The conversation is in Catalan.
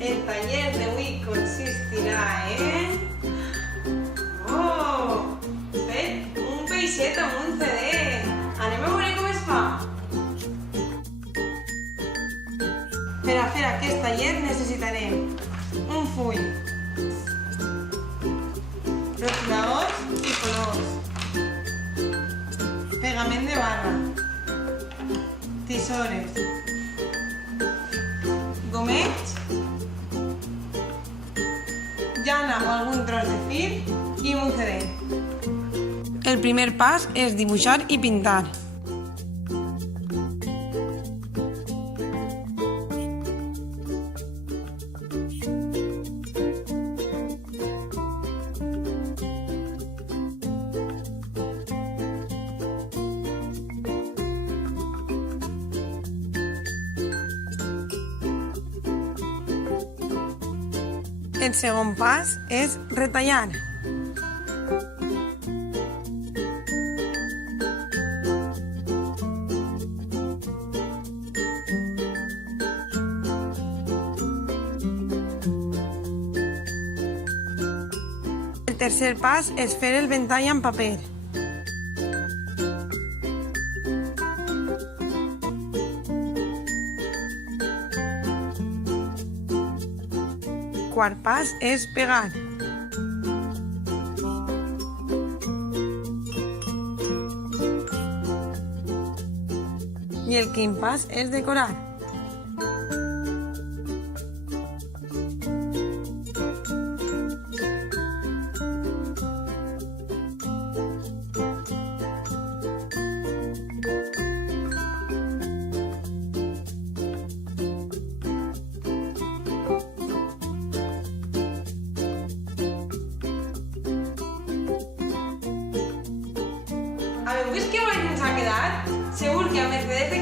El taller d'avui consistirà en... fer un peixet amb un CD. Anem a veure com es fa. Per a fer aquest taller necessitarem un full, rotuladors i colors, pegament de barra, tisores, gomets, llana o algun tros de fil i un CD. El primer pas és dibuixar i pintar. El segon pas és retallar. El tercer pas és fer el ventall amb paper. El quart pas és pegar. I el quint pas és decorar. Haveu vist que bonit ens ha quedat? Segur que a Mercedes de